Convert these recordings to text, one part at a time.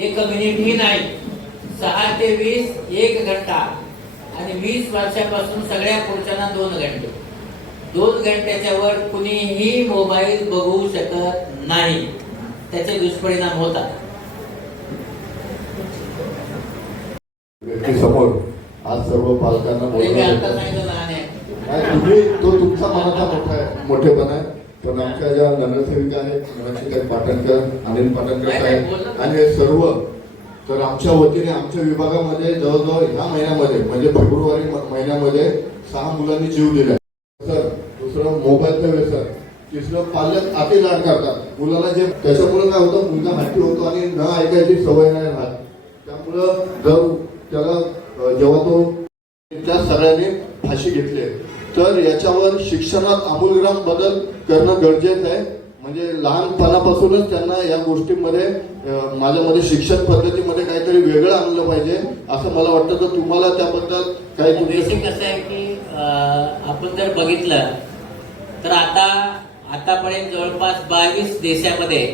1 मिनिटही नाही, 6 ते 20 1 घंटा आणि 20 वर्षापासून सगळ्या पुरुषांना 2 घंटे. 2 घंट्याच्या वर कुणीही मोबाईल बघू शकत नाही. त्याचे दुष्परिणाम होतात. समोर आज सर्व पालकांना तुम्ही तो तुमचा मनाचा मोठेपणा आहे. पण आमच्या ज्या नगरसेविका आहेत, नगरसेविका पाटणकर, अनिल पाटणकर साहेब आणि हे सर्व, तर आमच्या वतीने आमच्या विभागामध्ये जवळजवळ ह्या महिन्यामध्ये म्हणजे फेब्रुवारी महिन्यामध्ये 6 मुलांनी जीव दिला. सर दुसरं मोबाईलचं व्यसन, तिसरं पालक अति लाड करतात मुलाला. जे त्याच्यामुळे काय होतं, मुलगा हट्टी होतो आणि न ऐकायची सवय नाही राहत. त्यामुळं जर त्याला जेव्हा तो त्या सगळ्यांनी फाशी घेतली, तर याच्यावर शिक्षणात आमूलग्राम बदल करणं गरजेचं आहे. म्हणजे लहानपणापासूनच त्यांना या गोष्टींमध्ये माझ्यामध्ये शिक्षण पद्धतीमध्ये काहीतरी वेगळं आणलं पाहिजे असं मला वाटतं. तर तुम्हाला त्याबद्दल काही बेसिक असं आहे की आपण जर बघितलं तर आतापर्यंत जवळपास 22 देशामध्ये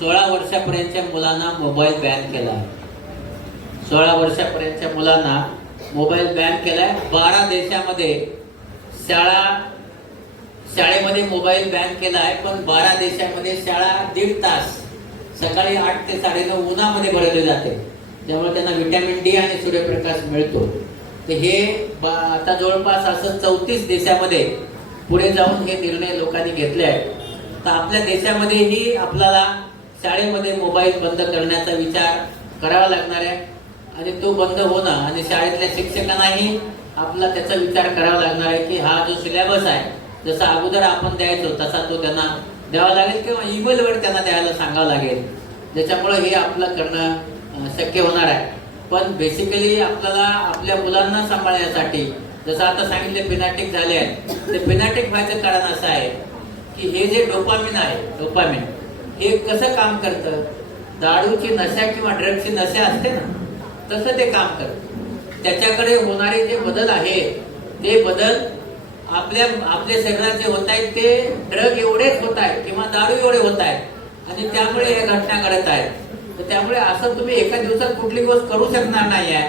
16 वर्षापर्यंतच्या मुलांना मोबाईल बॅन केला आहे. 16 वर्षापर्यंतच्या मुलांना मोबाईल बॅन केलाय. 12 देशामध्ये शाळेमध्ये मोबाईल बॅन केला आहे. पण 12 देशामध्ये शाळा 1.5 तास सकाळी 8 ते 9:30 उन्हामध्ये भरवली जाते. त्यामुळे त्यांना व्हिटॅमिन डी आणि सूर्यप्रकाश मिळतो. तर हे आता जवळपास असं 34 देशामध्ये पुढे जाऊन हे निर्णय लोकांनी घेतले आहेत. तर आपल्या देशामध्येही आपल्याला शाळेमध्ये मोबाईल बंद करण्याचा विचार करावा लागणार आहे आणि तो बंद होणं आणि शाळेतल्या शिक्षकांनाही आपला त्याचा विचार करावा लागणार आहे की हा जो सिलेबस आहे जसा अगोदर आपण द्यायचो तसा तो त्यांना द्यावा लागेल किंवा ईमेलवर त्यांना द्यायला सांगावं लागेल. ज्याच्यामुळे हे आपलं करणं शक्य होणार आहे. पण बेसिकली आपल्याला आपल्या मुलांना सांभाळण्यासाठी जसं आता सांगितले पिनॅटिक झाले आहे, ते पिनॅटिक व्हायचं कारण असं आहे की हे जे डोपामिन आहे, डोपामिन हे कसं काम करतं, दारूची नशा किंवा ड्रग्सची नशा असते ना, तसं ते काम करतं. त्याच्याकडे होणारे जे बदल आहेत ते बदल आपल्या शरीरात जे होत आहेत ते ड्रग एवढेच होत आहेत किंवा दारू एवढे होत आहेत आणि त्यामुळे हे घटना घडत आहेत. तर त्यामुळे असं तुम्ही एका दिवसात कुठली गोष्ट करू शकणार नाही आहे,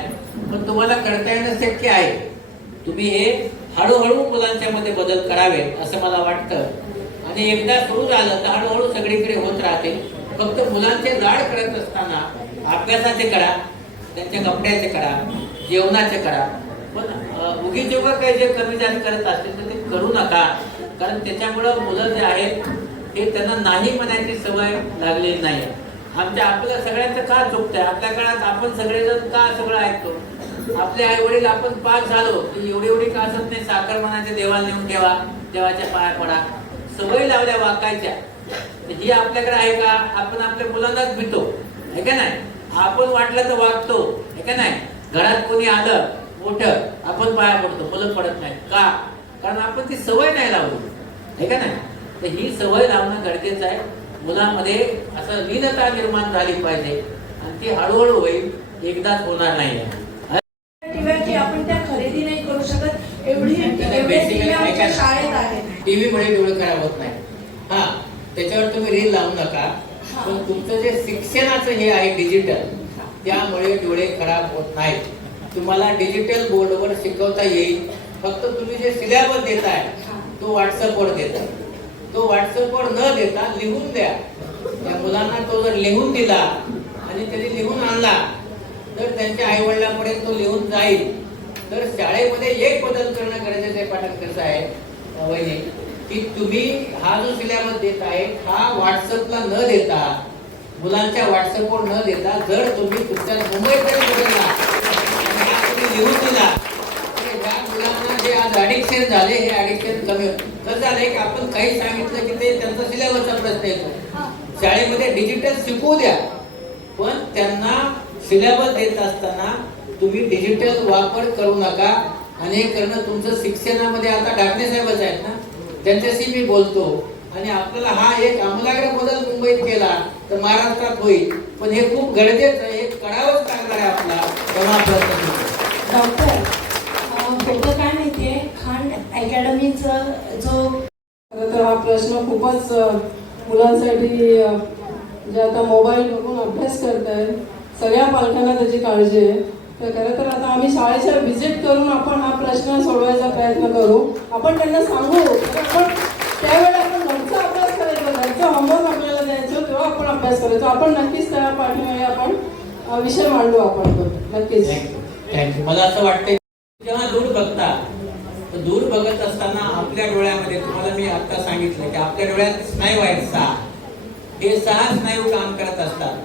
पण तुम्हाला करता येणं शक्य आहे. तुम्ही हे हळूहळू मुलांच्या मध्ये बदल करावे असं मला वाटतं. आणि एकदा सुरू झालं तर हळूहळू सगळीकडे होत राहते. फक्त मुलांचे लाड करत असताना अभ्यासाचे करा, त्यांच्या कपड्याचे करा, जेवणाचे करा. पण उगीच जेव्हा काही जे कमी जास्त करत असतील तर ते करू नका. कारण त्याच्यामुळं मुलं जे आहेत हे त्यांना नाही म्हणायची सवय लागलेली नाही. आपल्या सगळ्यांचं का चुकतंय, आपल्या काळात आपण सगळेजण का सगळं ऐकतो. आपले आई वडील आपण पास झालो की एवढी का असत नाही, साखर म्हणायचे देवाला नेऊन ठेवा, देवाच्या पाया पडा, सवय लावल्या वाकायच्या. ही आपल्याकडे आहे का? आपण आपल्या मुलांनाच भीतो आहे का नाही. आपण वाटलं तर वागतो आहे का नाही. घरात कोणी आलं मोठं आपण पाया पडतो, मुलं पडत नाही का? कारण आपण ती सवय नाही लावली आहे का नाही. तर ही सवय लावणं गरजेचं आहे. मुलांमध्ये असं लीनता निर्माण झाली पाहिजे आणि ती हळूहळू होईल, एकदाच होणार नाही. आपण त्या खरेदी नाही करू शकत एवढी शाळेत आहे. टीव्ही मुळे तेवढं खराब होत नाही. हा, त्याच्यावर तुम्ही रील लावू नका. पण तुमचं जे शिक्षणाचं हे आहे डिजिटल, त्यामुळे डोळे खराब होत नाहीत. तुम्हाला डिजिटल बोर्डवर शिकवता येईल. फक्त तुम्ही जे सिलेबस देताय तो व्हॉट्सअपवर देता. तो व्हॉट्सअपवर न देता लिहून द्या. त्या मुलांना तो जर लिहून दिला आणि त्यांनी लिहून आणला तर त्यांच्या आई वडिलांपर्यंत तो लिहून जाईल. तर शाळेमध्ये एक बदल करणं गरजेचं आहे पाटणकर साहेब, वहिनी, की तुम्ही हा जो सिलेबस देत आहे हा व्हॉट्सअपला न देता, मुलांच्या व्हॉट्सअपवर न देता, जर तुम्ही तुमच्या मुंबईकडे बदलला तुम्ही लिहून दिला तर ह्या मुलांना जे आज ॲडिक्शन झाले हे ॲडिक्शन कमी होतं. कसं झालंय की आपण काही सांगितलं की ते त्यांचा सिलेबसचा प्रश्न येतो. शाळेमध्ये डिजिटल शिकवू द्या, पण त्यांना सिलेबस देत असताना तुम्ही डिजिटल वापर करू नका. आणि हे करणं तुमचं शिक्षणामध्ये आता ढाकणे साहेबच आहेत ना, त्यांच्याशी मी बोलतो आणि आपल्याला हा एक आमूलाग्र बदल मुंबईत केला तर महाराष्ट्रात होईल. पण हे खूप गरजेचं आहे, हे करावंच लागणार आहे आपला तेव्हा प्रयत्न. डॉक्टर होतं काय माहितीये, खांड अकॅडमीचा जो खरं तर हा प्रश्न खूपच मुलांसाठी जे आता मोबाईल बघून अभ्यास करतायत, सगळ्या पालकांना त्याची काळजी आहे. तर खरं तर आता आम्ही शाळेच्या व्हिजिट करून आपण हा प्रश्न सोडवायचा प्रयत्न करू. आपण त्यांना सांगू, आपण त्यावेळेला आपण घरचा अभ्यास करायचा, घरचा होमवर्क आपल्याला द्यायचं, तेव्हा आपण अभ्यास करायचो. आपण नक्कीच त्या पाठीमागे आपण विषय मांडू आपण तो नक्कीच. थँक्यू. मला असं वाटतं जेव्हा दूर बघता, तर दूर बघत असताना आपल्या डोळ्यामध्ये, तुम्हाला मी आता सांगितलं की आपल्या डोळ्यात स्नायू आहेत 6. हे 6 स्नायू काम करत असतात.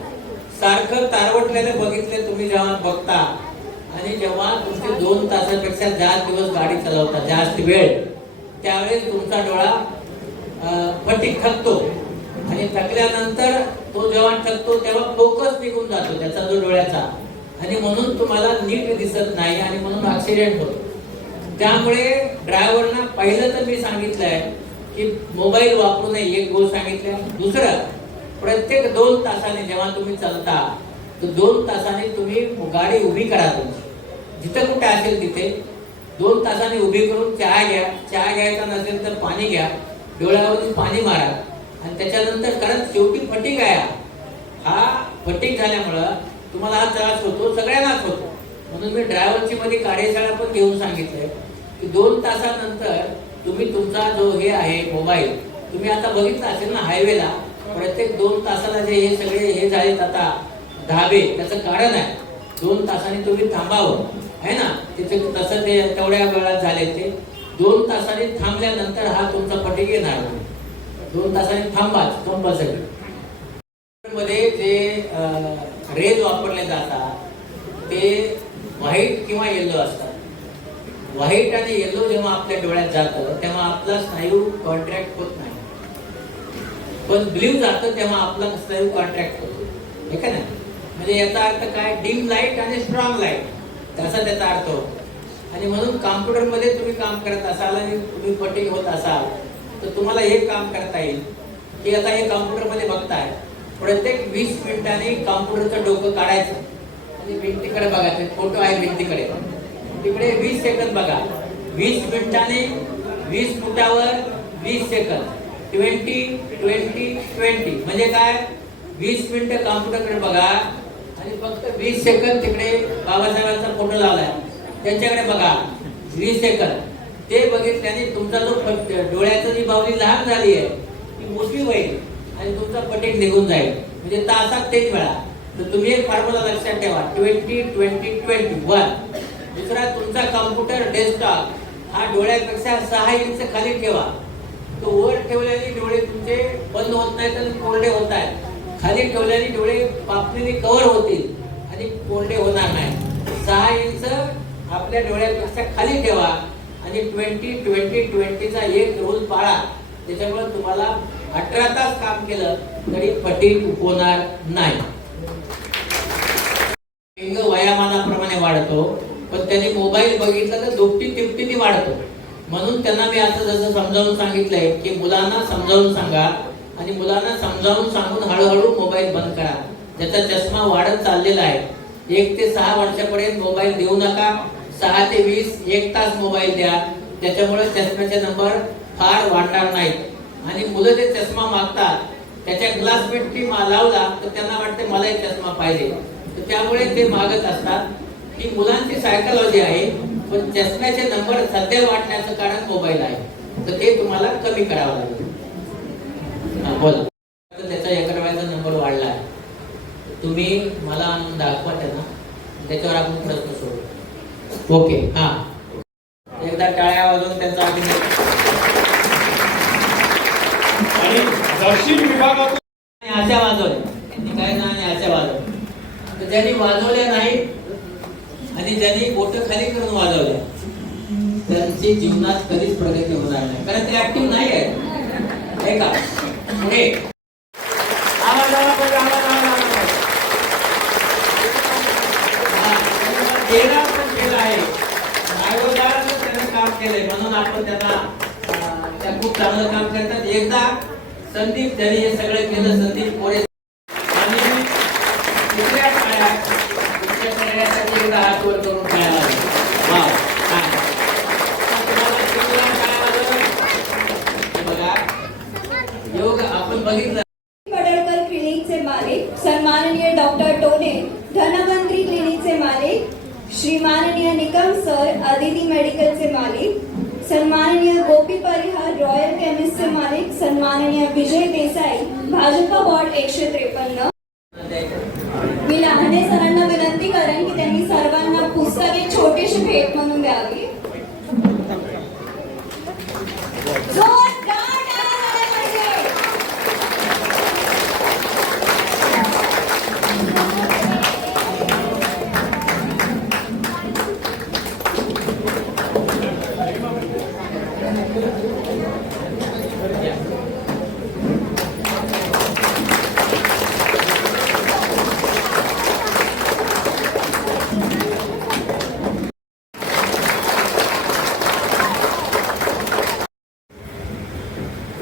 सारखं तारवटलेलं बघितलं तुम्ही जेव्हा बघता, आणि जेव्हा तुमचे 2 तासापेक्षा जास्त दिवस गाडी चालवता, जास्त वेळ, त्यावेळेस तुमचा डोळा फटीक थकतो. आणि थकल्यानंतर तो जेव्हा थकतो तेव्हा फोकस निघून जातो त्याचा जो डोळ्याचा, आणि म्हणून तुम्हाला नीट दिसत नाही, आणि म्हणून ऍक्सिडेंट होतो. त्यामुळे ड्रायव्हरना पहिलं तर मी सांगितलंय की मोबाईल वापरू नये, एक गोष्ट सांगितलंय. दुसरं, प्रत्येक 2 तासाने जेव्हा तुम्ही चालता, तर 2 तासाने तुम्ही गाडी उभी करा. तुमची जिथं कुठे असेल तिथे 2 तासाने उभी करून चहा घ्या. चहा घ्यायचा नसेल तर पाणी घ्या, डोळ्यावरून पाणी मारा, आणि त्याच्यानंतर, कारण शेवटी फटीक आहे, हा फटीक झाल्यामुळं तुम्हाला हा त्रास होतो, सगळ्यांनाच होतो. म्हणून मी ड्रायव्हरची मध्ये कार्यशाळा पण घेऊन सांगितलंय की 2 तासानंतर तुम्ही तुमचा जो हे आहे मोबाईल, तुम्ही आता बघितलं असेल ना हायवेला, प्रत्येक 2 तासाला जे हे सगळे हे झालेत आता धाबे, त्याचं कारण आहे 2 तासांनी तुम्ही थांबावं, आहे ना. तिथे तसं ते तेवढ्या वेळात झाले, ते 2 तासांनी थांबल्यानंतर हा तुमचा फटीक येणार. 2 तासांनी थांबाच कंपल्सरी. मध्ये जे रेज वापरले जातात ते व्हाईट किंवा येलो असतात. व्हाईट आणि येलो जेव्हा आपल्या डोळ्यात जातं तेव्हा आपला स्नायू कॉन्ट्रॅक्ट होत नाही, पण ब्ल्यू जातं तेव्हा आपला स्नायू कॉन्ट्रॅक्ट होतो, हे का नाही. म्हणजे याचा अर्थ काय, डिम लाईट आणि स्ट्रॉंग लाईट, असा त्याचा अर्थ होतो. आणि म्हणून कॉम्प्युटरमध्ये तुम्ही काम करत असाल आणि तुम्ही फटीक होत असाल, तर तुम्हाला हे काम करता येईल की आता हे कॉम्प्युटरमध्ये बघताय, प्रत्येक 20 मिनिटांनी कॉम्प्युटरचं डोकं काढायचं आणि भिंतीकडे बघायचं. फोटो आहे भिंतीकडे, तिकडे 20 सेकंद बघा. 20 मिनिटांनी 20 फुटावर 20 सेकंद, 20 20 20, म्हणजे काय, 20 मिनिटं कॉम्प्युटरकडे बघा आणि फक्त 20 सेकंद तिकडे बाबासाहेबांचा फोटो लावलाय त्यांच्याकडे बघा. 20 सेकंद ते बघितल्याने तुमचा जो डोळ्याची जी बावली लहान झाली आहे ती मोठी होईल आणि तुमचा फटीक निघून जाईल. म्हणजे तासात 3 वेळा. तर तुम्ही एक फॉर्म्युला लक्षात ठेवा, 20 20 21. दुसरा, तुमचा कॉम्प्युटर डेस्कटॉप हा डोळ्यापेक्षा 6 इंच खाली ठेवा. तो वर ठेवल्याने डोळे तुमचे बंद होत नाहीत आणि कोरडे होत आहेत. खाली ठेवल्याने डोळे पापणीने कव्हर होतील आणि कोरडे होणार नाही. 6 इंच आपल्या डोळ्यापेक्षा खाली ठेवा आणि 20 20 20चा एक रूल पाळा. त्याच्यामुळे तुम्हाला 18 तास काम केलं तरी फटीक होणार नाही. लिंग वयामानाप्रमाणे वाढतो, पण त्यांनी मोबाईल बघितला तर दुपटी तिपटीने वाढतो. म्हणून त्यांना मी आता जसं समजावून सांगितलंय की मुलांना समजावून सांगा आणि मुलांना समजावून सांगून हळूहळू मोबाईल बंद करा. ज्याचा चष्मा वाढत चाललेला आहे, 1 ते 6 वर्षापर्यंत मोबाईल देऊ नका. 6 ते 20 1 तास मोबाईल द्या. त्याच्यामुळे चष्म्याचे नंबर फार वाढणार नाहीत. आणि मुलं जे चष्मा मागतात त्याच्या क्लासमेटनी लावला तर त्यांना वाटते मला एक चष्मा पाहिजे, तर त्यामुळे ते मागत असतात. ही मुलांची सायकॉलॉजी आहे. पण चष्म्याचे नंबर सध्या वाढण्याचं कारण मोबाईल आहे, तर ते तुम्हाला कमी करावं लागेल. बोला, त्याचा 11व्याचा नंबर वाढला आहे, तुम्ही मला आणून दाखवा त्यांना, त्याच्यावर आपण प्रश्न सोडू. ओके, हा, एकदा टाळ्या वाजवून त्यांचा अभिनंदन. आणि दक्षिण विभागातून आशा वाजवल्या, त्यांनी काय ना आणि आशा वाजवल्या. तर ज्यांनी वाजवल्या नाही आणि ज्यांनी बोटं खाली करून वाजवल्या त्यांची जीवनात कधीच प्रगती होणार नाही, कारण ते ऍक्टिव्ह नाही आहे का. पुढे आवाज आवाज आवाज आवाज केला पण केला आहे, आयोगानं त्यांनी काम केलंय म्हणून आपण त्यांना त्या खूप चांगलं काम करतात. एकदा संदीप त्यांनी हे सगळं केलं, संदीप मोरे, आणि दुसऱ्या कार्यासाठी एकदा हात वर करून खेळायला बघा. योग आपण बघितलं. पडळकर क्लिनिकचे मालिक सन्माननीय डॉक्टर टोने, धनवंतरी क्लिनिकचे मालिक श्री माननीय निकम सर, आदिती मेडिकलचे मालिक सन्माननीय गोपी परिहार रॉयल केमिस्टचे मालिक सन्माननीय विजय देसाई, भाजपा वॉर्ड 153. मी लहाने सरांना विनंती करेन की त्यांनी सर्वांना पुस्तके छोटीशी भेट म्हणून द्यावी. जोरदार टाळ्या झाल्या पाहिजे.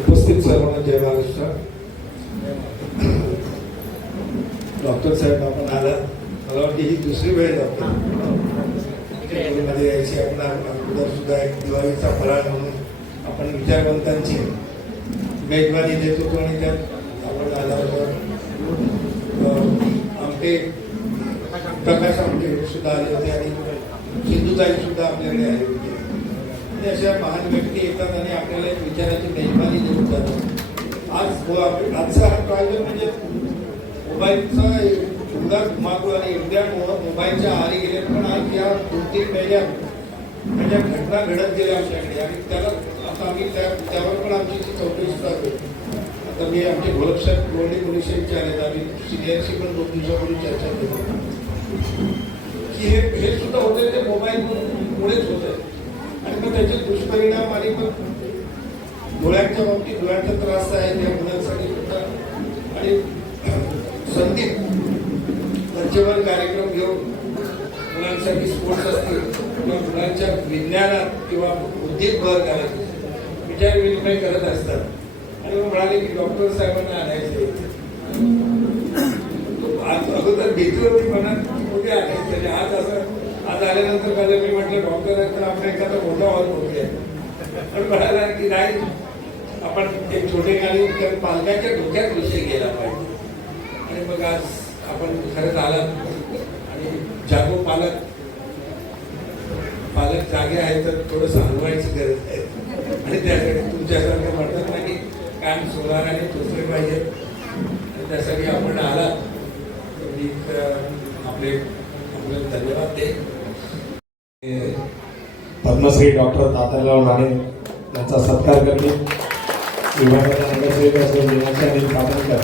उपस्थित सर्वांना जय महाराष्ट्र. डॉक्टर साहेब आपण आला, मला वाटते ही दुसरी वेळ मध्ये यायची. आपण अगोदर सुद्धा एक दिवाळीचा फराळ म्हणून आपण विचारवंतांची मेजवानी देत होतो आणि त्यात आपण आल्यावर आमटे प्रकाश आमटे सुद्धा आले होते आणि सिंधुताई सुद्धा आपल्याकडे आले होते. अशा महान व्यक्ती येतात आणि आपल्याला एक विचाराची मेजबानी देऊन जातात. आजचा हा काळ म्हणजे मोबाईलचा एवढा धुमाकूळ आणि एवढ्या मोबाईलच्या आहारी गेले, पण आज या 2-3 महिन्यात म्हणजे घटना घडत गेल्या आमच्याकडे आणि त्याला आता आम्ही त्यावर पण आमची चौकशी चालू. आता मी आमचे गोलक्षक गोल्डी पोलीस स्टेशनचे आहेत, आम्ही सिनियरशी पण 2 दिवसापूर्वी चर्चा केली की हे सुद्धा होते ते मोबाईल मुळेच होत आहे आणि मग त्याचे दुष्परिणाम आणि मग डोळ्यांच्या बाबतीत डोळ्यांचा त्रास आहे त्या मुलांसाठी सुद्धा. आणि संदीप पंचवन कार्यक्रम घेऊन मुलांसाठी स्पोर्ट्स असतील किंवा मुलांच्या विज्ञानात किंवा बुद्धीत भर घालायचे विचार विनिमय करत असतात. आणि मग म्हणाले की डॉक्टर साहेबांना आणायचे. आज अगोदर भीती होती मनात, उद्या आणायचं. आज आल्यानंतर माझं मी म्हटलं डॉक्टर तर आपण एखादा मोठा हॉल बघूया, पण म्हणाला की नाही, आपण एक छोटे गाडी पालकाच्या डोक्यात विषय गेला पाहिजे. आणि मग आज आपण खरंच आलात आणि जागो पालक जागे आहे तर थोडंसं हलवायची गरज आहे आणि त्यासाठी तुमच्यासारखं म्हणतात ना की काम सुधाराने दुसरे पाहिजे आणि त्यासाठी आपण आलात. मी आपले धन्यवाद दे. पद्मश्री डॉक्टर तात्याराव राणे यांचा सत्कार करणे विभागाच्या नगरसेवक असलेल्या मीनाक्षी अनिल पाटणकर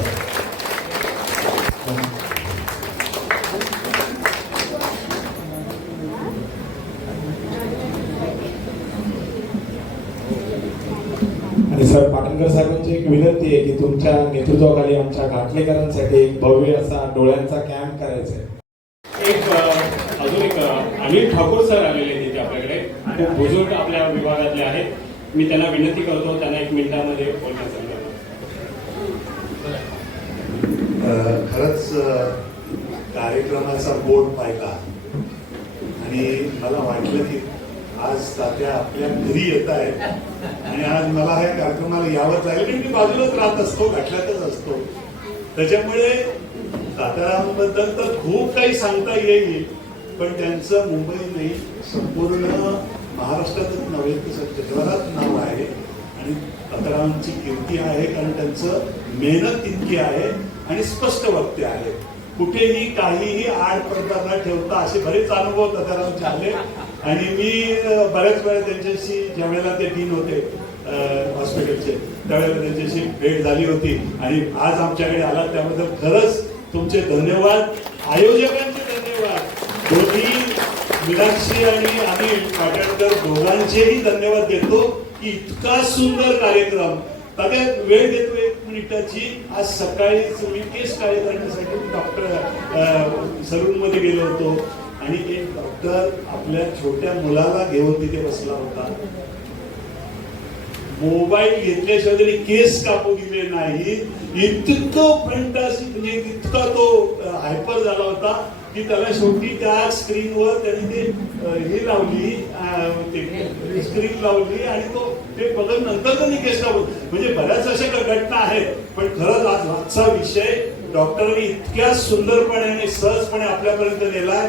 आणि सर पाटणकर साहेबांची एक विनंती आहे की तुमच्या नेतृत्वाखाली आमच्या घाटलेकरांसाठी एक भव्य असा डोळ्यांचा कॅम्प करायचा आहे. अजून एक अनिल ठाकूर सर आलेले तिथे आपल्याकडे, खूप बुजुर्ग आपल्या विभागातले आहेत. मी त्यांना विनंती करतो त्यांना 1 मिनिटामध्ये बोलण्याचं. खरंच कार्यक्रमाचा बोर्ड पाहिला आणि मला वाटलं की आज तात्या आपल्या घरी येत आहेत आणि आज मला ह्या कार्यक्रमाला यावं जाईल. मी बाजूलाच राहत असतो, घाटल्यातच असतो. त्याच्यामुळे तात्यारावांबद्दल तर खूप काही सांगता येईल, पण त्यांचं मुंबई नाही संपूर्ण महाराष्ट्रातच नव्हे तर जगभरात नाव आहे आणि तात्यारावांची कीर्ती आहे, कारण त्यांचं मेहनत तितकी आहे आणि स्पष्ट वक्ते आहे. कुठेही काहीही आड पडदा न ठेवता असे बरेच अनुभव तात्यारावांचे आले आणि मी बऱ्याच वेळा त्यांच्याशी ज्या वेळेला ते डीन होते हॉस्पिटलचे त्यावेळेला त्यांच्याशी भेट झाली होती आणि आज आमच्याकडे आला त्याबद्दल खरंच तुमचे धन्यवाद. आयोजकांचे धन्यवाद. दोन्ही मीनाक्षी आणि अनिल पाटणकर दोघांचेही धन्यवाद देतो की इतका सुंदर कार्यक्रम. तात्या वेळ देतो 1 मिनिटाची. आज सकाळीच मी केस काळे करण्यासाठी डॉक्टर सलूनमध्ये गेलो होतो आणि एक डॉक्टर आपल्या छोट्या मुलाला घेऊन तिथे बसला होता. मोबाईल घेतल्याशिवाय त्यांनी केस कापू दिले नाही. इतकं फंटास्टिक म्हणजे इतका तो हायपर झाला होता की त्याला शेवटी त्या स्क्रीनवर त्यांनी ते हे लावली, स्क्रीन लावली आणि तो ते बघत नंतर त्यांनी केस कापू. म्हणजे बऱ्याच अशा घटना आहेत, पण खरंच आजचा विषय डॉक्टरांनी इतक्या सुंदरपणे आणि सहजपणे आपल्यापर्यंत नेलाय.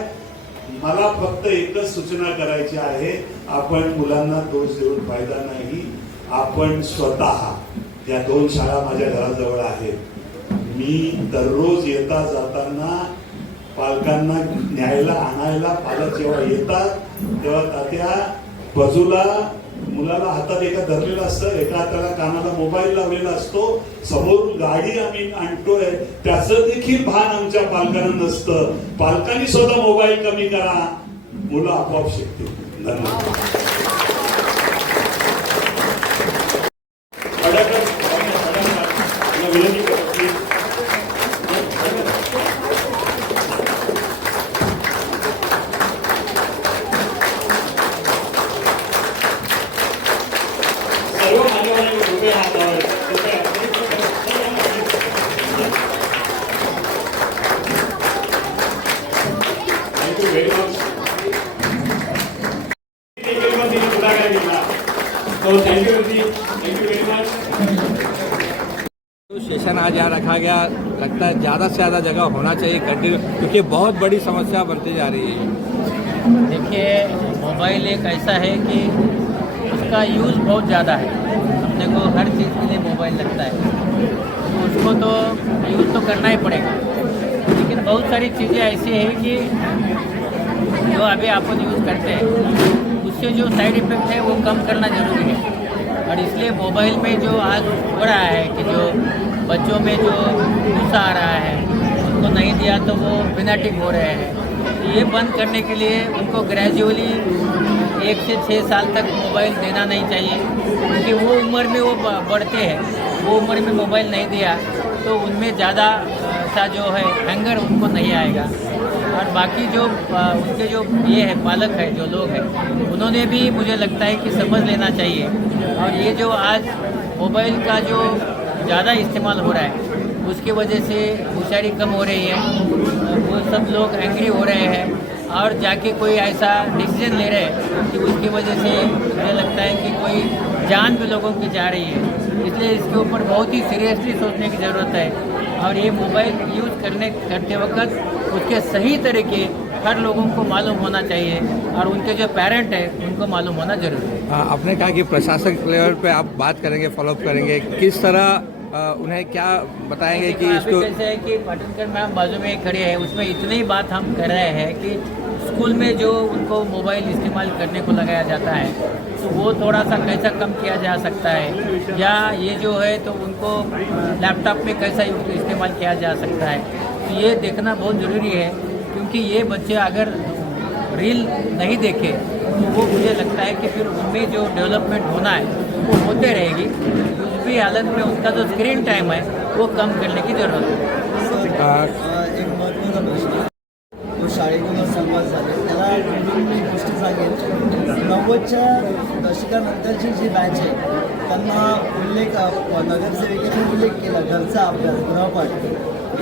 मला फक्त एकच सूचना करायची आहे, आपण मुलांना दोष देऊन फायदा नाही. आपण स्वतः, त्या 2 शाळा माझ्या घराजवळ आहेत, मी दररोज येता जाताना पालकांना न्यायला आणायला पालक जेव्हा येतात तेव्हा तात्या बाजूला मुलाला हातात एका धरलेला असतं, एका हाताला कानाला मोबाईल लावलेला असतो, समोरून गाडी आम्ही आणतोय त्याचं देखील भान आमच्या पालकांना नसतं. पालकांनी स्वतः मोबाईल कमी करा, मुलं आपोआप शिकतील. धन्यवाद. विनंती करतो की सर्व मान्यवरांनी कृपया हातावर थँक्यू व्हेरी मच. पुढाकार घेतला तो थँक्यू व्हेरी मच. सेशन आज यहाँ रखा गया, लगता है ज़्यादा से ज़्यादा जगह होना चाहिए कंटिन्यू, क्योंकि बहुत बड़ी समस्या बनती जा रही है. देखिए, मोबाइल एक ऐसा है कि उसका यूज़ बहुत ज़्यादा है. अपने को हर चीज़ के लिए मोबाइल लगता है, तो उसको तो यूज़ तो करना ही पड़ेगा. लेकिन बहुत सारी चीज़ें ऐसी हैं कि जो अभी अपन यूज़ करते हैं उससे जो साइड इफ़ेक्ट है वो कम करना ज़रूरी है. और इसलिए मोबाइल में जो आज हो रहा है कि जो बच्चों में जो गुस्सा आ रहा है, उनको नहीं दिया तो वो फिनेटिक हो रहे हैं. तो ये बंद करने के लिए उनको ग्रेजुअली 1 से 6 साल तक मोबाइल देना नहीं चाहिए, क्योंकि वो उम्र में वो बढ़ते हैं. वो उम्र में मोबाइल नहीं दिया तो उनमें ज़्यादा सा जो है हैंगर उनको नहीं आएगा. और बाकी जो उनके जो ये है पालक है, जो लोग हैं, उन्होंने भी मुझे लगता है कि समझ लेना चाहिए. और ये जो आज मोबाइल का जो ज़्यादा इस्तेमाल हो रहा है उसकी वजह से होशियारी कम हो रही है, वो सब लोग एंग्री हो रहे हैं और जाके कोई ऐसा डिसीजन ले रहे हैं कि उसकी वजह से मुझे लगता है कि कोई जान भी लोगों की जा रही है. इसलिए इसके ऊपर बहुत ही सीरियसली सोचने की ज़रूरत है. और ये मोबाइल यूज़ करते वक्त उसके सही तरीके हर लोगों को मालूम होना चाहिए और उनके जो पेरेंट हैं उनको मालूम होना जरूरी है. आपने कहा कि प्रशासक लेवल पे आप बात करेंगे, फॉलोअप करेंगे, किस तरह उन्हें क्या बताएंगे कि इसको. कैसे है कि पाटनकर मैम बाजू में खड़े हैं, उसमें इतनी ही बात हम कर रहे हैं कि स्कूल में जो उनको मोबाइल इस्तेमाल करने को लगाया जाता है तो वो थोड़ा सा कैसा कम किया जा सकता है, या ये जो है तो उनको लैपटॉप में कैसा इस्तेमाल किया जा सकता है. तो ये देखना बहुत ज़रूरी है, क्योंकि ये बच्चे अगर रील नहीं देखे तो वो मुझे लगता है कि फिर उनमें जो डेवलपमेंट होना है वो होते रहेगी. उस भी हालत में उनका जो स्क्रीन टाइम है वो कम करने की ज़रूरत है. एक महत्त्वाचा प्रश्न तो शाळेतूनच संवाद झाले, त्याला मी एक गोष्ट सांगेन. 90च्या दशकानंतरची जी बॅच आहे त्यांना उल्लेख नगरसेविकेने उल्लेख केला घरचा अभ्यास, गृहपाठ.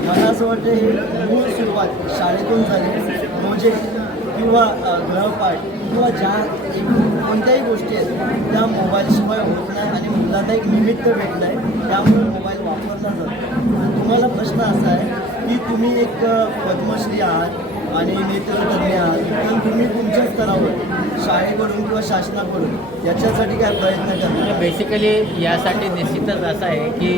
मला असं वाटतं ही मूळ सुरुवात शाळेतून झाली. प्रोजेक्ट किंवा गृहपाठ किंवा ज्या कोणत्याही गोष्टी आहेत त्या मोबाईलशिवाय होत नाही आणि मुलांना एक निमित्त भेटलं आहे, त्यामुळे मोबाईल वापरला जातो. तुम्हाला प्रश्न असा आहे की तुम्ही एक पद्मश्री आहात आणि नेतृत्वज्ञ आहात, तर तुम्ही तुमच्या स्तरावर शाळेकडून किंवा शासनाकडून याच्यासाठी काय प्रयत्न करता? बेसिकली यासाठी निश्चितच असं आहे की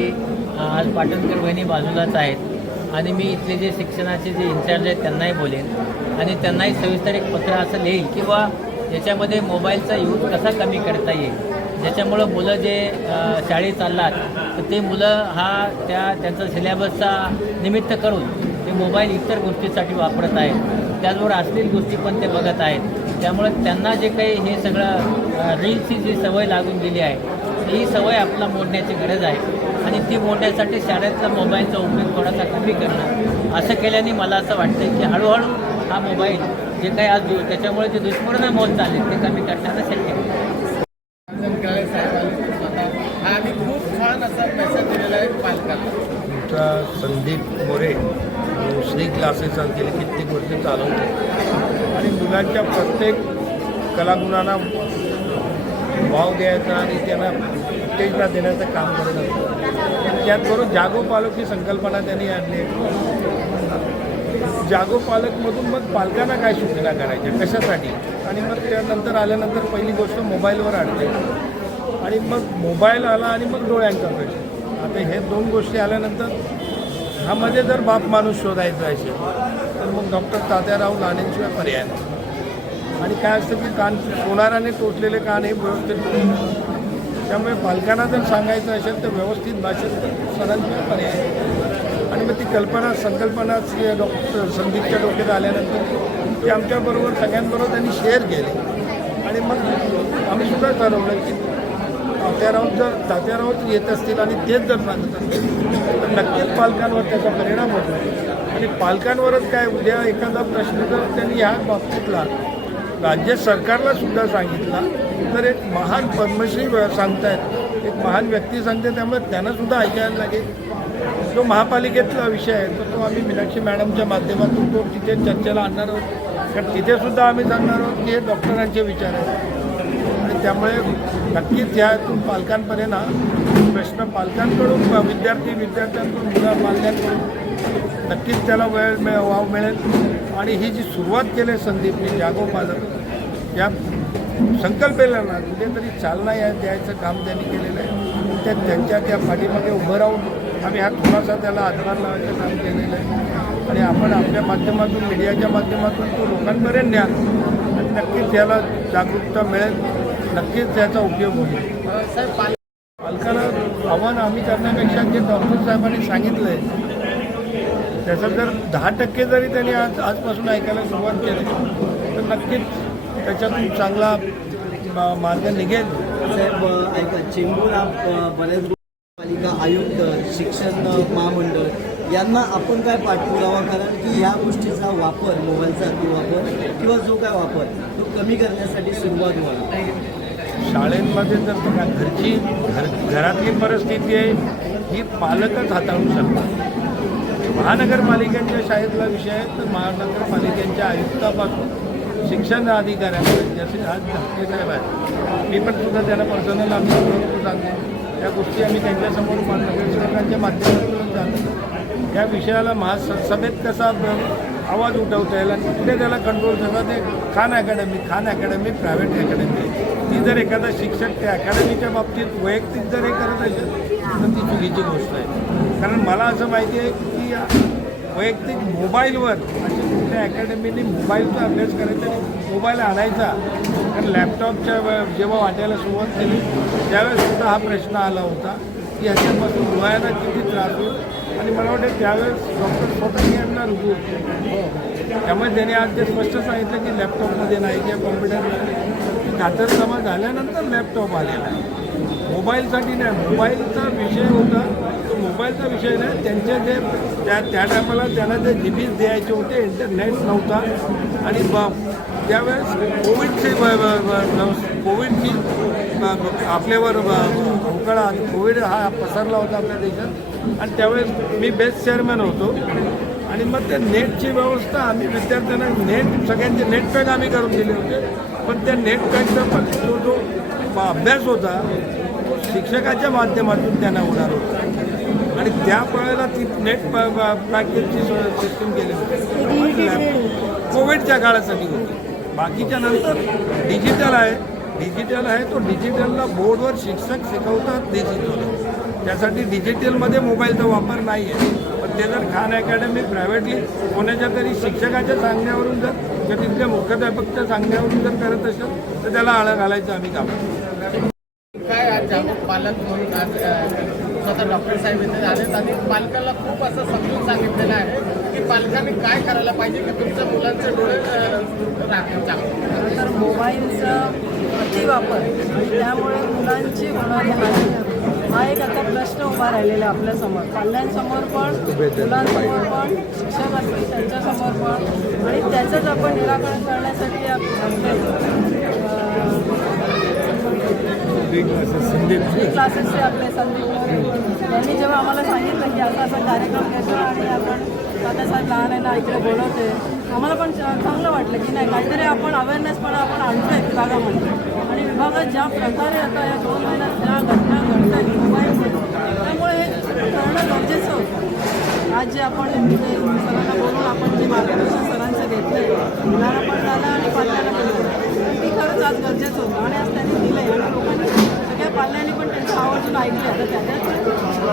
आज पाटणकर वहिनी बाजूलाच आहेत आणि मी इथले जे शिक्षणाचे जे इन्चार्ज आहेत त्यांनाही बोलेन आणि त्यांनाही सविस्तर एक पत्र असं लिहील किंवा याच्यामध्ये मोबाईलचा यूज कसा कमी करता येईल, ज्याच्यामुळं मुलं जे शाळेत चालतात तर ते मुलं हा त्यांचा सिलेबसचा निमित्त करून ते मोबाईल इतर गोष्टीसाठी वापरत आहेत. त्याचबरोबर अश्लील गोष्टी पण ते बघत आहेत. त्यामुळे त्यांना जे काही हे सगळं रील्सची जी सवय लागून गेली आहे ही सवय आपला मोडण्याची गरज आहे आणि ती मोडण्यासाठी शाळेतला मोबाईलचा उपयोग थोडासा कमी करणं, असं केल्याने मला असं वाटतं की हळूहळू हा मोबाईल जे काही आज त्याच्यामुळे जे दुष्परिणाम होत चालले ते कमी करण्याचं शक्य आहे. आम्ही खूप छान असा मेसेज दिलेला आहे पालकांना. तुमचा संदीप मोरे श्री क्लासेस गेले कित्येक वर्ष चालवतो आणि मुलांच्या प्रत्येक कलागुणांना वाव द्यायचा आणि त्यांना उत्तेजना देण्याचं काम करत असतो. त्याचबरोबर जागो पालक ही संकल्पना त्यांनी आणली आहे. जागो पालकमधून मग पालकांना काय सूचना करायच्या कशासाठी, आणि मग त्यानंतर आल्यानंतर पहिली गोष्ट मोबाईलवर आणते, आणि मग मोबाईल आला आणि मग डोळ्यांचा प्रश्न. आता हे दोन गोष्टी आल्यानंतर ह्यामध्ये जर बाप माणूस शोधायचा असेल तर मग डॉक्टर तात्याराव लाडेंशिवाय पर्याय नाही. आणि काय असतं की कान सोनाराने टोचलेले कान हे व्यवस्थित, त्यामुळे पालकांना जर सांगायचं असेल तर व्यवस्थित भाषेत सरांशिवाय पर्याय नाही. आणि मग ती संकल्पना डॉक्टर संदीपच्या डोक्यात आल्यानंतर ती आमच्याबरोबर सगळ्यांबरोबर त्यांनी शेअर केली. आणि मग आम्ही सुद्धा ठरवलं की तात्याराव येत असतील आणि तेच जर सांगत असतील तर नक्कीच पालकांवर त्याचा परिणाम होतो. आणि पालकांवरच काय, उद्या एखादा प्रश्न जर त्यांनी ह्या बाबतीतला राज्य सरकारला सुद्धा सांगितला तर एक महान पद्मश्री सांगतायत, एक महान व्यक्ती सांगते, त्यामुळे त्यांनासुद्धा ऐकायला लागेल. जो महापालिकेतला विषय आहे तर तो आम्ही मीनाक्षी मॅडमच्या माध्यमातून तो तिथे चर्चेला आणणार आहोत. कारण तिथेसुद्धा आम्ही सांगणार आहोत की हे डॉक्टरांचे विचार आहेत. आणि त्यामुळे नक्कीच ह्यातून पालकांपर्यंत हा प्रश्न पालकांकडून विद्यार्थ्यांकडून पालकांकडून नक्कीच त्याला वाव मिळेल. आणि ही जी सुरुवात केली संदीपने जागो पालक या संकल्पनेला कुठेतरी चालना द्यायचं काम त्यांनी केलेलं आहे. त्यांच्या त्या पाठीमागे उभं राहून आम्ही हा थोडासा त्याला हातभार लावायचं काम केलेलं आहे. आणि आपण आपल्या माध्यमातून मीडियाच्या माध्यमातून तो लोकांपर्यंत न्या आणि नक्कीच त्याला जागरूकता मिळेल, नक्कीच त्याचा उपयोग होईल. पालकाला आव्हान आम्ही करण्यापेक्षा जे डॉक्टर साहेबांनी सांगितलं आहे त्याचं जर 10% जरी त्यांनी आजपासून ऐकायला सुरुवात केली तर नक्कीच त्याच्यातून चांगला मार्ग निघेल. साहेब ऐका, चेंबूर बरेच पालिका आयुक्त, शिक्षण महामंडळ यांना आपण काय पाठपुरावा कराल की ह्या गोष्टीचा वापर, मोबाईलचा अतिवापर किंवा जो काय वापर तो कमी करण्यासाठी सुरुवात व्हावी. शाळेमध्ये जर घरातली परिस्थिती आहे ही पालकच हाताळू शकतात. महानगरपालिकेच्या शाळेतला विषय आहे तर महानगरपालिकेच्या आयुक्तापासून शिक्षण अधिकाऱ्यांपर्यंत जसे आज धाकटे साहेब आहेत, मी पण सुद्धा त्यांना पर्सनल आम्ही सांगतो, त्या गोष्टी आम्ही त्यांच्यासमोर नगरसेवकांच्या माध्यमातून सांगतो. या विषयाला महासभेत कसा आवाज उठवता येईल आणि कुठे त्याला कंट्रोल करता, ते खान अकॅडमी प्रायव्हेट अकॅडमी ती जर एखादा शिक्षक त्या अकॅडमीच्या बाबतीत वैयक्तिक जर हे करत असेल तर ती चुकीची गोष्ट आहे. कारण मला असं माहिती आहे की वैयक्तिक मोबाईलवर अशा कुठल्या अकॅडमीने मोबाईलचा अभ्यास करायचा आणि मोबाईल आणायचा. कारण लॅपटॉपच्या जेव्हा वाटायला सुरुवात केली त्यावेळेससुद्धा हा प्रश्न आला होता की ह्याच्यापासून डोळ्यांना किती त्रास होईल. आणि मला वाटतं त्यावेळेस डॉक्टर स्वतः यांना रुजू होते. त्यामुळे त्याने आज ते स्पष्ट सांगितलं की लॅपटॉपमध्ये नाही किंवा कॉम्प्युटर खातरजमा झाल्यानंतर लॅपटॉप आलेला आहे, मोबाईलसाठी नाही. मोबाईलचा विषय होता तो मोबाईलचा विषय नाही, त्यांचे जे त्या टायमाला त्यांना जे जीबीज द्यायचे होते, इंटरनेट नव्हता. आणि त्यावेळेस कोविडची आपल्यावर उकाळा कोविड हा पसरला होता आपल्या देशात. आणि त्यावेळेस मी बेस्ट चेअरमॅन होतो. आणि मग त्या नेटची व्यवस्था आम्ही विद्यार्थ्यांना सगळ्यांचे नेट पॅक आम्ही करून दिले होते. पण त्या नेट पॅकचा पण जो अभ्यास होता तो शिक्षकाच्या माध्यमातून त्यांना होणार होता. आणि त्या वेळेला ती नेट पॅकेजची सिस्टीम केली होती, कोविडच्या काळासाठी होती. बाकीच्या नंतर डिजिटल आहे तो डिजिटलला बोर्डवर शिक्षक शिकवतात डिजिटल, त्यासाठी डिजिटलमध्ये मोबाईलचा वापर नाही आहे. पण ते जर खान अकॅडमी प्रायव्हेटली कोणाच्या तरी शिक्षकाच्या सांगण्यावरून जर तिथल्या मुख्याध्यापकच्या सांगण्यावरून जर करत असेल तर त्याला आळा घालायचं आम्ही काम करतो. काय आज जागरूक पालक म्हणून आज स्वतः डॉक्टर साहेब इथे आलेत आणि पालकाला खूप असं समजून सांगितलेलं आहे की पालकांनी काय करायला पाहिजे की तुमच्या मुलांचे डोळे राखून. तर मोबाईलचा अतिवापर आणि त्यामुळे मुलांची होणारी हानी हा एक आता प्रश्न उभा राहिलेला आहे आपल्यासमोर, पाल्यांसमोर पण, मुलांसमोर पण, शिक्षक असतील त्यांच्यासमोर पण. आणि त्याचंच आपण निराकरण करण्यासाठी क्लासेसचे आपले संदीप मोरे यांनी जेव्हा आम्हाला सांगितलं की असा कार्यक्रम घेतो आणि आपण तात्यासाहेब लहानेंना इकडे बोलवते. आम्हाला पण चांगलं वाटलं की नाही काहीतरी आपण अवेअरनेसपणा आपण आणतोय विभागामध्ये. आणि विभागात ज्या प्रकारे आता या 2 महिन्यात ज्या घटना घडत आहेत मोबाईलमध्ये, त्यामुळे हे करणं गरजेचं होतं. आज जे आपण सरांना बोलून आपण जे मार्गदर्शन सरांचं घेतलं आहे मुलांना पण झालं आणि पाल्याला पण झालं, ती खरंच आज गरजेचं होतं. आणि आज त्यांनी दिलं आहे आणि लोकांनी सगळ्या पाल्यांनी पण त्यांचं आवर्जून ऐकलं. आता त्याच्यात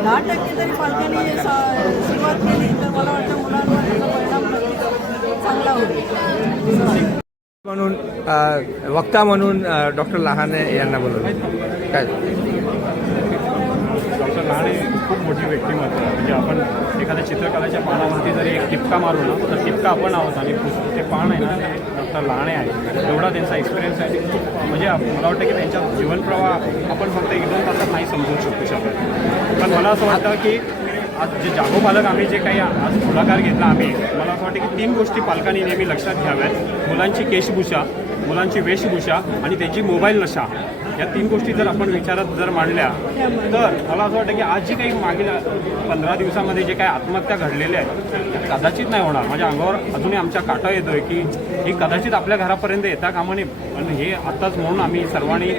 10% तरी पालकांनी सुरुवात केली तर मला वाटतं मुलांवर त्याचा परिणाम नक्कीच चांगला होईल. म्हणून वक्ता म्हणून डॉक्टर लहाने यांना बोलवलं. काय डॉक्टर लहाने खूप मोठी व्यक्तिमत्व आहे. म्हणजे आपण एखाद्या चित्रकलेच्या पानावरती जरी एक टिपका मारू ना तर टिपका आपण आहोत आणि ते पान आहे ना ते डॉक्टर लहाने आहे. एवढा त्यांचा एक्सपिरियन्स आहे. म्हणजे मला वाटतं की त्यांच्या जीवनप्रवाह आपण फक्त 1-2 तासात नाही समजू शकत. पण मला असं वाटतं की आज जे जागो पालक आम्ही जे काही आज पुढाकार घेतला आम्ही, मला असं वाटतं की 3 गोष्टी पालकांनी नेहमी लक्षात घ्याव्यात. मुलांची केशभूषा, मुलांची वेशभूषा आणि त्यांची मोबाईल नशा. या 3 गोष्टी जर आपण विचारात जर मांडल्या तर मला असं वाटतं की आज जी काही मागील 15 दिवसामध्ये जे काही आत्महत्या घडलेल्या आहेत त्या कदाचित नाही होणार. माझ्या अंगावर अजूनही आमच्या काटा येतो आहे की ही कदाचित आपल्या घरापर्यंत येता कामा नये. पण हे आत्ताच म्हणून आम्ही सर्वांनी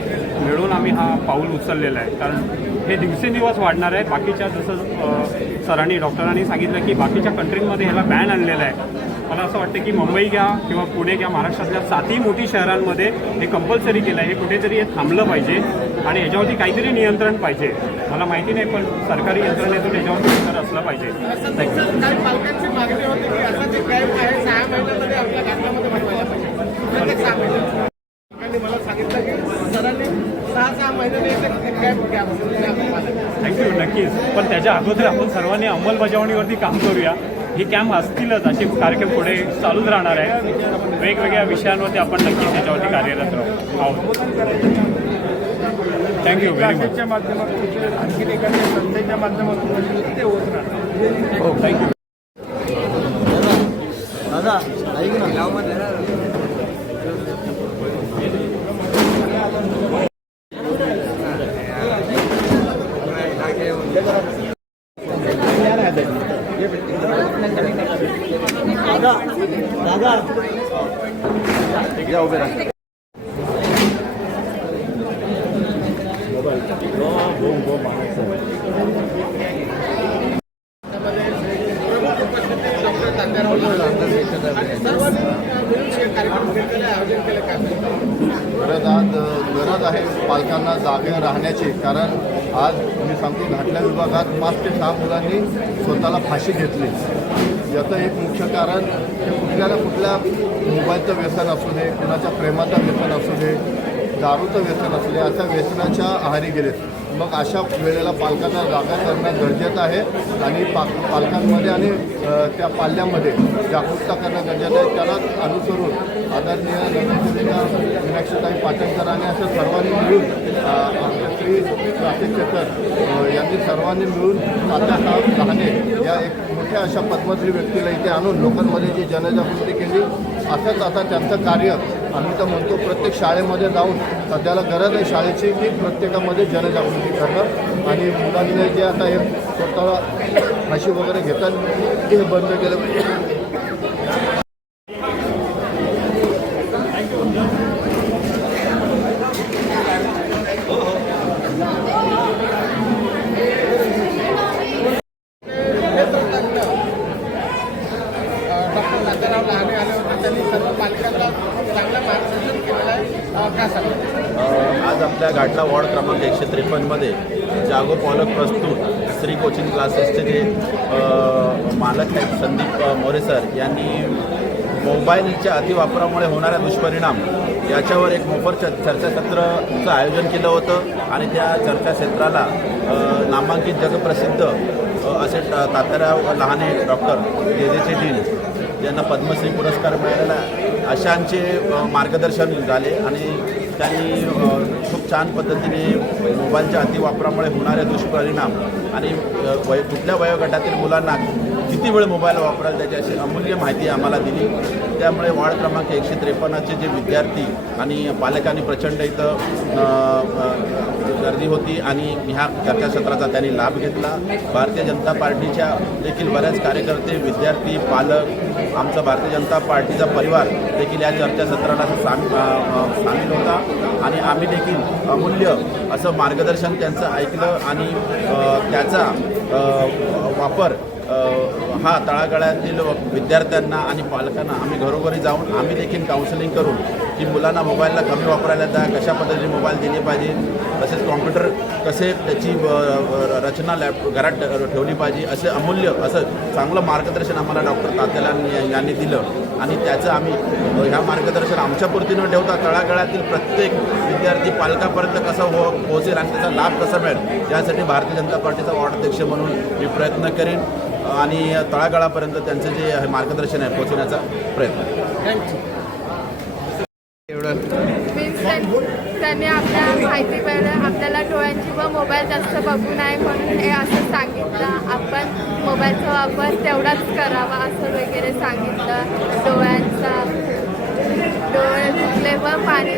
मिळून आम्ही हा पाऊल उचललेला आहे. कारण हे दिवसेंदिवस वाढणार आहे. बाकीच्या जसं सरांनी डॉक्टरांनी सांगितलं की बाकीच्या कंट्रीमध्ये ह्याला बॅन आणलेला आहे. मला असं वाटतं की मुंबई घ्या किंवा पुणे घ्या, महाराष्ट्रातल्या 7ही मोठी शहरांमध्ये हे कंपल्सरी केलं आहे. हे कुठेतरी हे थांबलं पाहिजे आणि याच्यावरती काहीतरी नियंत्रण पाहिजे. मला माहिती नाही पण सरकारी यंत्रणेतून याच्यावरती नियंत्रण असलं पाहिजे. काही पालकांची मागणी होती की असं जे कॅम्प आहे 6 महिन्यामध्ये आपल्या घाटल्यामध्ये बनवायला पाहिजे. प्रत्येक 6 महिन्यात मला सांगितलं की सरांनी 6 महिन्याने कॅम्प घ्या म्हणून. थँक्यू. नक्कीच. पण त्याच्या अगोदर आपण सर्वांनी अंमलबजावणीवरती काम करूया. हे कॅम्प असतीलच, असे कार्यक्रम पुढे चालूच राहणार आहे. वेगवेगळ्या विषयांवरती आपण नक्कीच त्याच्यावरती कार्यरत आहोत. Thank you very much. माध्यमातून आणखी एखाद्या संस्थेच्या माध्यमातून ते होत राहणार. हो थँक्यू. दादा ऐक ना गावामध्ये दादा या उभे राहा. गरज आहे पालकांना जागे राहण्याची. कारण आज मी सांगतो घाटल्या विभागात 5 ते 6 मुलांनी स्वतःला फाशी घेतली. याचं एक मुख्य कारण हे कुठल्या ना कुठल्या मोबाईलचं व्यसन असू दे, कुणाच्या प्रेमाचं व्यसन असू दे, दारूचं व्यसन असू दे, अशा व्यसनाच्या आहारी गेलेत. मग अशा वेळेला पालकांना जागा करणं गरजेचं आहे आणि पालकांमध्ये आणि त्या पाल्यामध्ये जागरूकता करणं गरजेचं आहे. त्याला अनुसरून आदरणीय नगरसेविका मीनाक्षीताई पाटणकर आणि असं सर्वांनी मिळून आपल्या श्री राकेश यांनी सर्वांनी मिळून तात्यासाहेब लहाने या एक मोठ्या अशा पद्मश्री व्यक्तीला इथे आणून लोकांमध्ये जी जनजागृती केली. असंच आता त्यांचं कार्य आम्ही तर म्हणतो प्रत्येक शाळेमध्ये जाऊन सध्याला गरज आहे शाळेची की प्रत्येकामध्ये जनजागृती करणं आणि मुलांनी जे आता हे स्वतःला फाशी वगैरे घेतात ते बंद केलं पाहिजे. आज आपल्या घाटला वॉर्ड क्रमांक 153मध्ये जागो पालक प्रस्तुत श्री कोचिंग क्लासेसचे जे मालक आहेत संदीप मोरे सर यांनी मोबाईलच्या अतिवापरामुळे होणाऱ्या दुष्परिणाम याच्यावर एक मोफत चर्चासत्राचं आयोजन केलं होतं आणि त्या चर्चासत्राला नामांकित जगप्रसिद्ध असे तात्याराव लहाने डॉक्टर जेजेचे डीन यांना पद्मश्री पुरस्कार मिळालेला अशांचे मार्गदर्शन झाले आणि त्यांनी खूप छान पद्धतीने मोबाईलच्या अतिवापरामुळे होणारे दुष्परिणाम आणि कुठल्या वयोगटातील मुलांना किती वेळ मोबाईल वापराल त्याची अशी अमूल्य माहिती आम्हाला दिली. त्यामुळे वॉर्ड क्रमांक 153चे जे विद्यार्थी आणि पालकांनी प्रचंड इथं गर्दी होती आणि ह्या चर्चासत्राचा त्यांनी लाभ घेतला. भारतीय जनता पार्टीच्या देखील बऱ्याच कार्यकर्ते, विद्यार्थी, पालक, आमचा भारतीय जनता पार्टीचा परिवार देखील या चर्चासत्राला सामील होता आणि आम्ही देखील अमूल्य असं मार्गदर्शन त्यांचं ऐकलं आणि त्याचा वापर हा तळागाळातील विद्यार्थ्यांना आणि पालकांना आम्ही घरोघरी जाऊन आम्ही देखील काउन्सिलिंग करून की मुलांना मोबाईलला कमी वापरायला द्या, कशा पद्धतीने मोबाईल दिले पाहिजे, तसेच कॉम्प्युटर कसे त्याची रचना घरात ठेवली पाहिजे, असे अमूल्य असं चांगलं मार्गदर्शन आम्हाला डॉक्टर तात्याला यांनी दिलं आणि त्याचं आम्ही ह्या मार्गदर्शन आमच्यापुरती न ठेवता तळागाळातील प्रत्येक विद्यार्थी पालकापर्यंत कसं पोहोचेल आणि त्याचा लाभ कसा मिळेल यासाठी भारतीय जनता पार्टीचा वॉर्ड अध्यक्ष म्हणून मी प्रयत्न करेन आणि तळागाळापर्यंत त्यांचं जे मार्गदर्शन आहे पोहोचवण्याचा प्रयत्न करेन. त्यांनी आपल्या माहितीकडे आपल्याला डोळ्यांची व मोबाईल जास्त बघू नये म्हणून हे असं सांगितलं. आपण मोबाईलचा वापर तेवढाच करावा असं वगैरे सांगितलं. डोळे दुखले व पाणी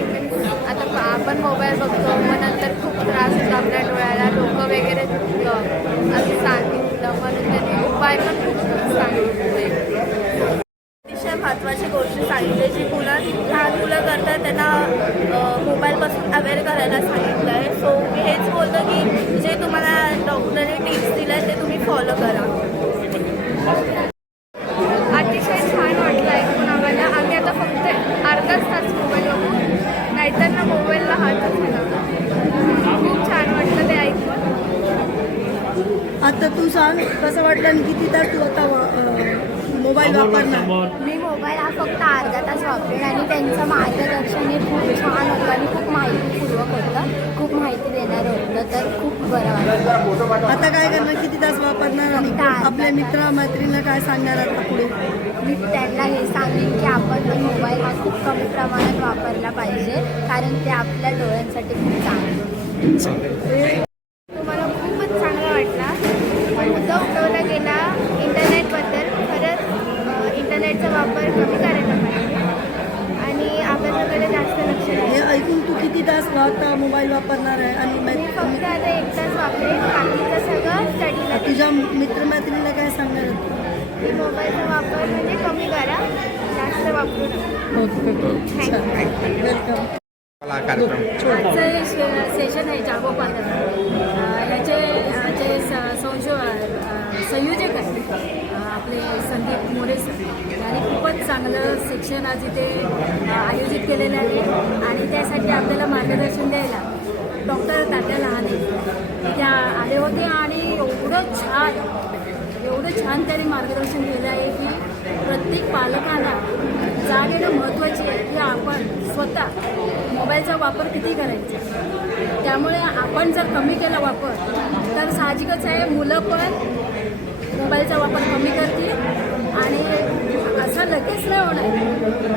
आता आपण मोबाईल बघतो मग नंतर खूप त्रास होतो आपल्या डोळ्याला, डोकं वगैरे दुखतं असं सांगितलं. म्हणून त्यांनी उपाय पण खूप सांगितले. अतिशय महत्त्वाची गोष्ट सांगितली जी लहान मुलं करतात त्यांना मोबाईलपासून अवेअर करायला सांगितलं आहे. सो मी हेच बोलतो की जे तुम्हाला डॉक्टरने टिप्स दिल्या ते तुम्ही फॉलो करा. अतिशय छान वाटलं ऐकून आम्हाला. आम्ही आता फक्त अर्धाच तास मोबाईल बघू, नाहीतर ना मोबाईलला हातच घाला. खूप छान वाटलं ते ऐकून. आता तू सांग कसं वाटलं आणि किती तास तू आता मोबाईल वापरणार? मी मोबाईल हा फक्त अर्धा तास वापरेन आणि त्यांचं मार्गदर्शन हे खूप छान होतं आणि खूप माहितीपूर्वक होतं, खूप माहिती देणारं होतं, तर खूप बरं वाटतं. आता काय करणार? किती तास वापरणार आणि आपल्या मित्र मैत्रिणीला काय सांगणार आता पुढे? मी त्यांना हे सांगेन की आपण पण मोबाईल हा खूप कमी प्रमाणात वापरला पाहिजे, कारण ते आपल्या डोळ्यांसाठी खूप चांगलं. तुम्हाला खूपच चांगला वाटला. मुद्दा उठवला गेला इंटरनेटबद्दल. खरंच इंटरनेटचा वापर कमी करायला पाहिजे आणि अभ्यासाकडे जास्त लक्ष हे द्यायचं. ऐकून तू किती तास मोबाईल वापरणार आहे? आणि मी फक्त आता 1 तास वापरेन, बाकीचं सगळं स्टडीला. तुझ्या मित्रमैत्रिणीला काय सांगणार आहे? की मोबाईलचा वापर म्हणजे कमी करा, जास्त वापरू नका. वेलकम. आजचं सेशन आहे जागो पालक, याचे जे संयोजक आहेत आपले संदीप मोरे सर यांनी खूपच चांगलं शिक्षण आज इथे आयोजित केलेलं आहे आणि त्यासाठी आपल्याला मार्गदर्शन द्यायला डॉक्टर तात्या लहाने त्या आले होते आणि एवढं छान त्यांनी मार्गदर्शन केलं आहे की प्रत्येक पालकांना जाण येणं महत्त्वाची आहे की आपण स्वतः मोबाईलचा वापर किती करायचा. त्यामुळे आपण जर कमी केला वापर तर साहजिकच आहे मुलं पण मोबाईलचा वापर कमी करतील आणि असं लगेच नाही होणार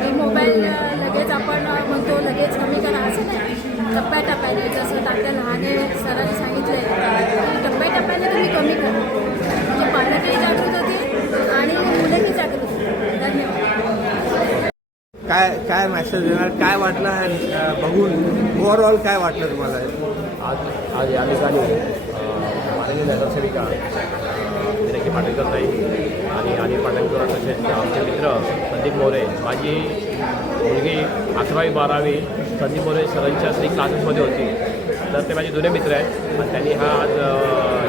की मोबाईल लगेच आपण म्हणतो लगेच कमी करा, असं नाही. टप्प्याटप्प्याने जसं तात्या लहाने सरांनी सांगितलं आहे टप्प्याटप्प्याने तुम्ही कमी करा म्हणजे पालकही जागृत होतील आणि मुलंही जागृत होतील. धन्यवाद. काय मेसेज देणार, काय वाटलं बघून ओव्हरऑल काय वाटलं तुम्हाला? आज या ठिकाणी माननीय नगरसेविका विनायकी पाटणकर ताई आणि अनिल पाटणकर तसेच आमचे मित्र संदीप मोरे, माझी मुलगी 11वी 12वी संदीप मोरे सरांच्या श्री क्लासेसमध्ये होती, तर ते माझे जुने मित्र आहेत आणि त्यांनी हा आज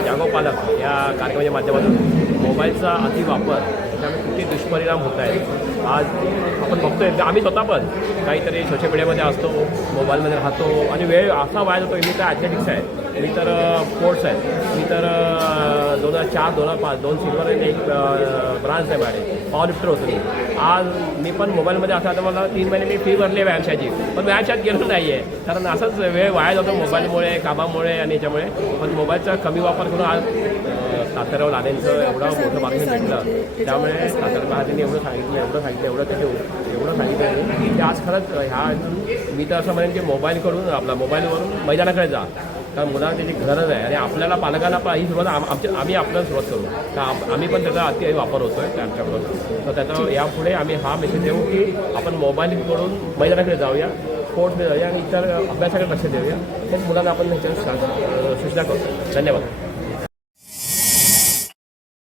जागो पालक या कार्यक्रमाच्या माध्यमातून मोबाईलचा अतिवापर त्यामुळे किती दुष्परिणाम होत आहेत. आज आपण बघतोय आम्ही स्वतः पण काहीतरी सोशल मीडियामध्ये असतो, मोबाईलमध्ये राहतो आणि वेळ असा वाया जातो. मी तर ॲथलेटिक्स आहे, मी तर स्पोर्ट्स आहे, मी तर 2004 2005 2 सिल्वर आणि 1 ब्रांज आहे माझे, पॉवर लिफ्टर होतो मी. आज मी पण मोबाईलमध्ये असं आता मला 3 महिने मी फी भरली आहे व्यायामशाळेची, पण व्यायामशाळेत गेलो नाही आहे, कारण असंच वेळ वाया जातो मोबाईलमुळे, कामामुळे आणि याच्यामुळे. पण मोबाईलचा कमी वापर करून आज साताऱ्यावर आलेचं एवढं मोठं बातमी भेटलं. त्यामुळे सातारा महाराजांनी एवढं सांगितलं की आज खरंच ह्या मी तर असं म्हणेन की मोबाईलवरून मैदानाकडे जा, कारण मुलांना त्याची गरज आहे. आणि आपल्याला पालकांना ही सुरुवात आम्ही आपल्याला सुरुवात करू, तर आम्ही पण त्याचा अति वापर होतो आहे त्यांच्याकडून. तर त्याचा यापुढे आम्ही हा मेसेज देऊ की आपण मोबाईलकडून मैदानाकडे जाऊया, स्पोर्ट्समध्ये जाऊया आणि इतर अभ्यासाकडे लक्ष देऊया. हेच मुलांना आपण ह्याच्यावर सूचना करतो. धन्यवाद.